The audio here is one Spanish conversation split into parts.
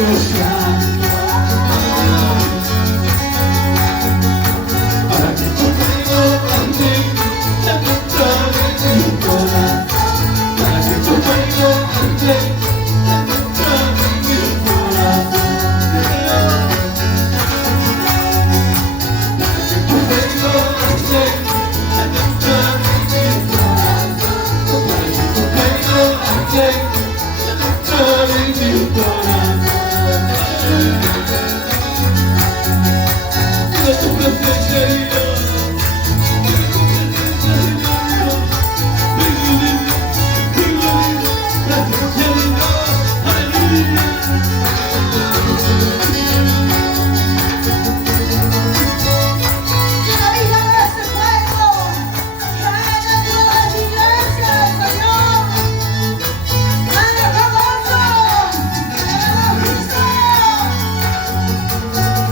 Santo. Para que tu reino ande dentro de mi corazón. Para que tu reino ande dentro de mi corazón. Para que tu reino ande dentro de mi corazón. Para que tu reino ande dentro de mi corazón. Quiero tu presencia, Dios. Quiero tu presencia, Dios. Presencia de Dios. Aleluya. Y la vida de este pueblo, trae dentro de las iglesias, Señor. Trae el famoso, trae el Cristo.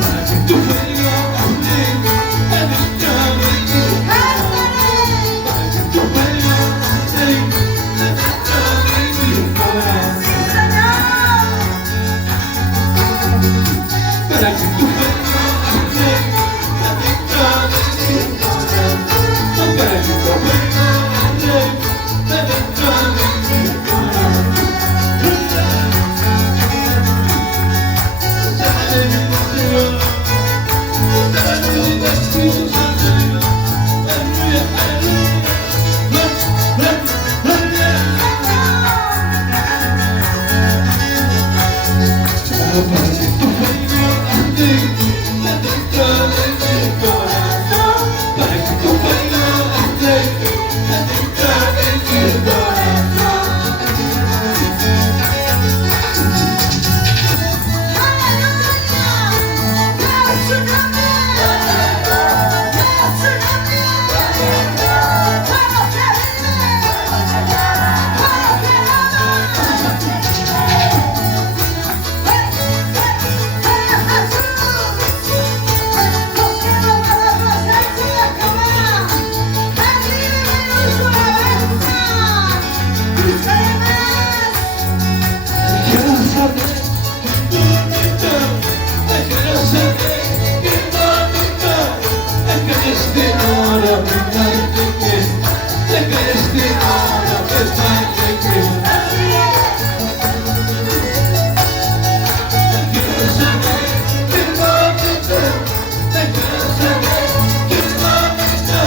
Para que tu reino ande dentro de mi corazón. Para que tu reino ande dentro de mi corazón. Para que tu reino ande dentro de mi corazón. Para que tu reino ande dentro de mi corazón. Dale vida, Señor. Dale vida, Espíritu Santo, Dios. Aleluya, aleluya. Aleluya. Para que tu reino ande dentro de mi corazón. Para que tu reino ande dentro de mi corazón. Quiero saber qué bonito, quiero saber qué bonito, es que destino la verdad de Cristo, es que destino la verdad de Cristo. Quiero saber qué bonito, quiero saber qué bonito,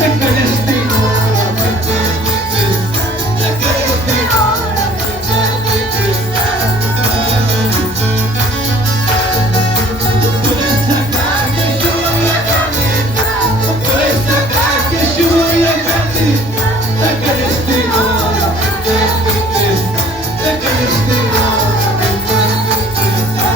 es que destino la verdad de Cristo, es que destino la verdad de Cristo. Por esta calle yo voy a caminar, por esta calle yo voy a caminar, es que destino la verdad de Cristo, es que destino la verdad de Cristo.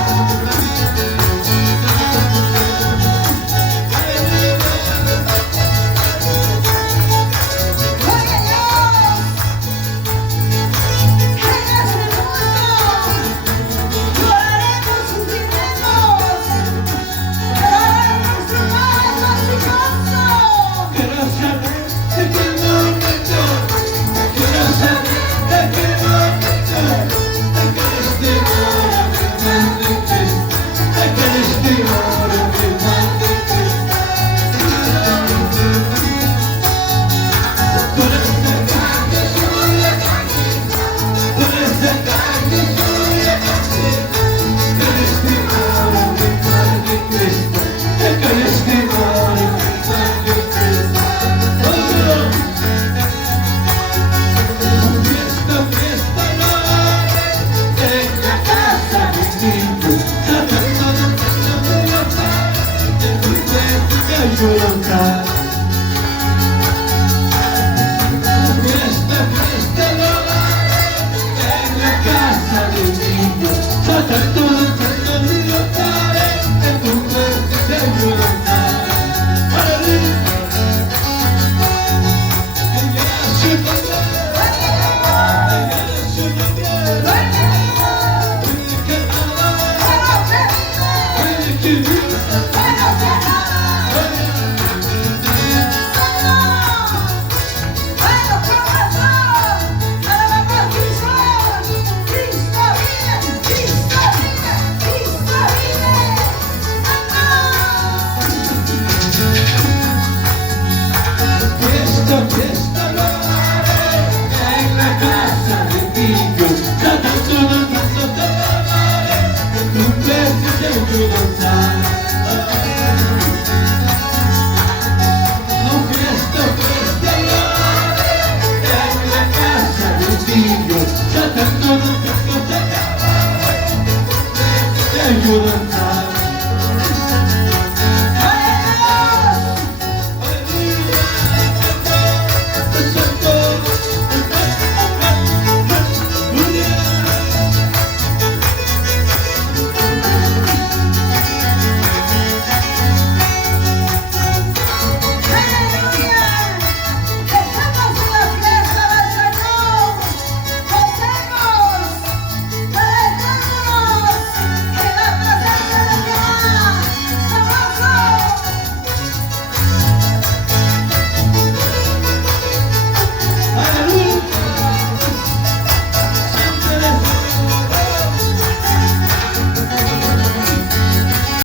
Quiero saber de qué momento, quiero saber de qué momento, de qué destino la verdad de Cristo, de qué destino la verdad de Cristo. Por esta calle yo voy a caminar, por esta calle yo voy a caminar, que destino la verdad de Cristo, de qué destino la verdad de Cristo. Fiesta, fiesta, no haré en la casa de Cristo, tratando de llorar, de llorar. Fiesta, fiesta, no haré en la casa de Cristo, tratando de llorar, de llorar. Aleluya. Cristo vive, Cristo vive. ayuda.